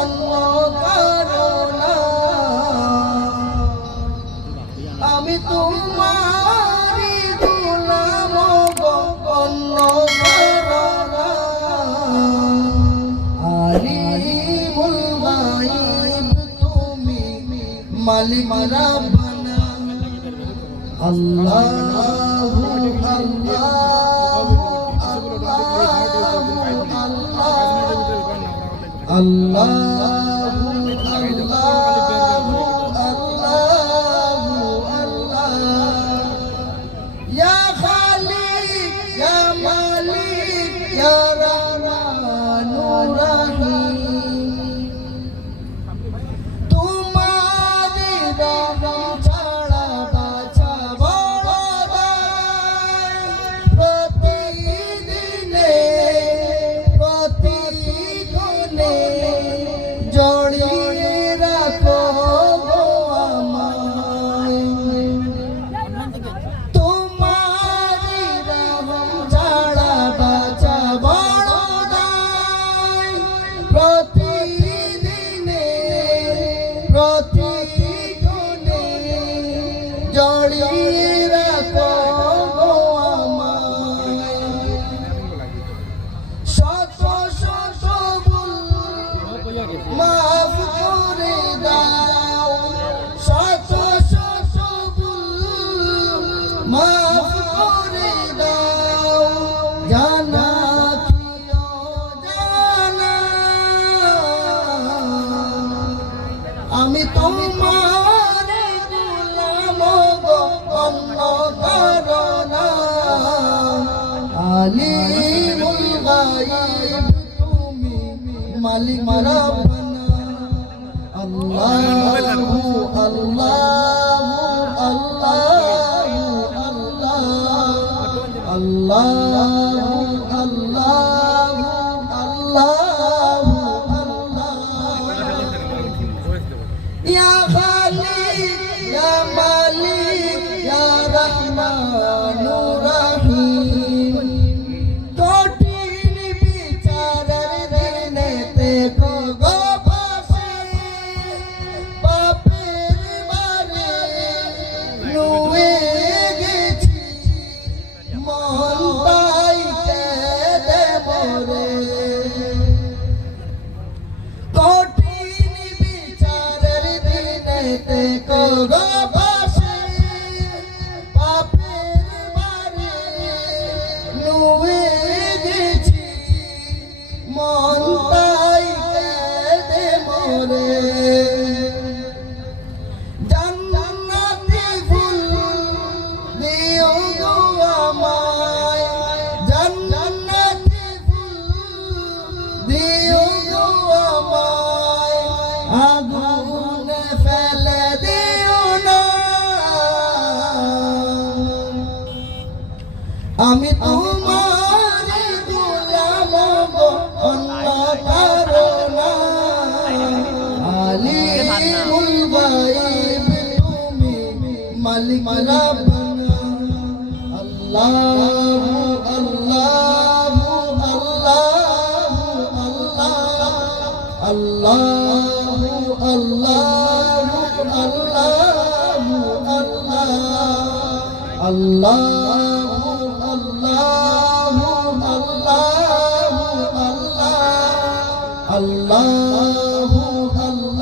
অন্য কারো না, আমি তোমারই গোলাম গো, অন্য কারো না। আলিমুল গায়ব তুমি, মালিক রাব্বানা। আল্লাহু আল্লাহু আল্লাহু আল্লাহু আল্লাহু আল্লাহ। ইয়া খালিক ইয়া মালিক ইয়া রহমানুর রহিম, তোমারই রহম ছাড়া বাঁচা বড় দায়। প্রতিদিনে প্রতিক্ষণে জড়িয়ে রাখো গো আমায়, তোমারই রহম ছাড়া বাঁচা বড় দায়। প্রতিদিনে প্রতিক্ষণে জড়িয়ে রাখো গো আমায়। শত শত ভুল মাফ করে দাও, শত শত ভুল মাফ করে দাও। জানা কি অজানা, আমি তোমার গোলাম গো, অন্য কারো না। আলিমুল গায়ব তুমি, মালিক রাব্বানা। আল্লাহু আল্লাহু আল্লাহু আল্লাহ, আল্লাহু আল্লাহু আল্লাহু আল্লাহ। ইয়া খালিক ইয়া মালিক ইয়া রহমানুর রহিম, কঠিন বিচারের দিনেতে গো পাশে। পাপের ভারে নুয়ে গেছি, মন তাই কেঁদে মরে। কঠিন বিচারের দিনেতে গো পাশে। পাপের ভারে নুয়ে গেছি, মন তাই কেঁদে মরে। জান্নাতি ফুল দিও গো আমায়, জান্নাতি ফুল দিও গো আমায়। আগুনে ফেলে দিও না, আমি তোমার গোলাম গো, অন্য কারো না। আলিমুল গায়ব তুমি, মালিক রাব্বানা। আল্লাহু আল্লাহু আল্লাহু আল্লাহু আল্লাহু আল্লাহু আল্লাহ। আল্লাহু আল্লাহু আল্লাহু আল্লাহ, আল্লাহু আল্লাহ।